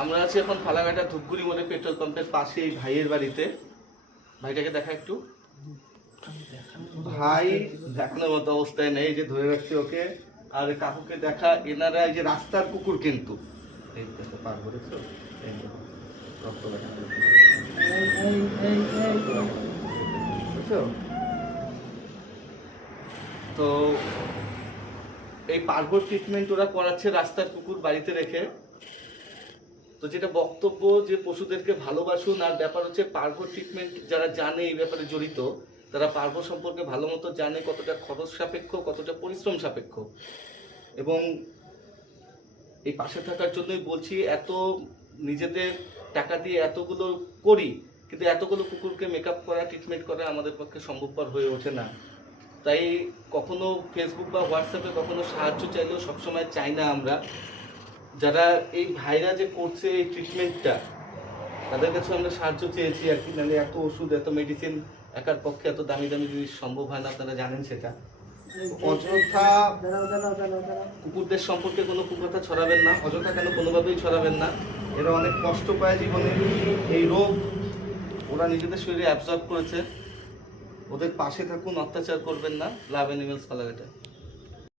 আমরা আছি এখন ফালাকাটা ধূপগুড়ি মোড়ে পেট্রোল পাম্পের পাশে এই ভাইয়ের বাড়িতে। ভাইটাকে দেখা একটু। ভাই দেখানোর মতো অবস্থায় নেই, যে ধরে রাখছি ওকে। আর কাকুকে দেখা, এনারা এই যে রাস্তার কুকুর কিন্তু এই পারবো দেখছো তো এই পারভোর ট্রিটমেন্ট ওরা করাচ্ছে রাস্তার কুকুর বাড়িতে রেখে। তো যেটা বক্তব্য যে পশুদেরকে ভালোবাসুন, আর ব্যাপার হচ্ছে পারভোর ট্রিটমেন্ট যারা জানে এই ব্যাপারে জড়িত, তারা পারভো সম্পর্কে ভালো মতো জানে কতটা খরচ সাপেক্ষ, কতটা পরিশ্রম সাপেক্ষ। এবং এই পাশে থাকার জন্যই বলছি, এত নিজেদের টাকা দিয়ে এতগুলো করি, কিন্তু এতগুলো কুকুরকে মেকআপ করা, ট্রিটমেন্ট করা আমাদের পক্ষে সম্ভবপর হয়ে ওঠে না। তাই কখনো ফেসবুক বা হোয়াটসঅ্যাপে কখনো সাহায্য চাইলেও সবসময় চাই না আমরা। যারা এই ভাইরা যে করছে এই ট্রিটমেন্টটা, তাদের কাছে আমরা সাহায্য চেয়েছি আর কি। নাহলে এত ওষুধ, এত মেডিসিন একার পক্ষে এত দামি দামি জিনিস সম্ভব হয় না, আপনারা জানেন সেটা। অযথা কুকুরদের সম্পর্কে কোনো কুকথা ছড়াবেন না, অযথা কেন কোনোভাবেই ছড়াবেন না। এরা অনেক কষ্ট পায় জীবনে, এই রোগ ওরা নিজেদের শরীরে অ্যাবজর্ব করেছে। ওদের পাশে থাকুন, অত্যাচার করবেন না। লাভ অ্যানিমেলস ফালাকাটা।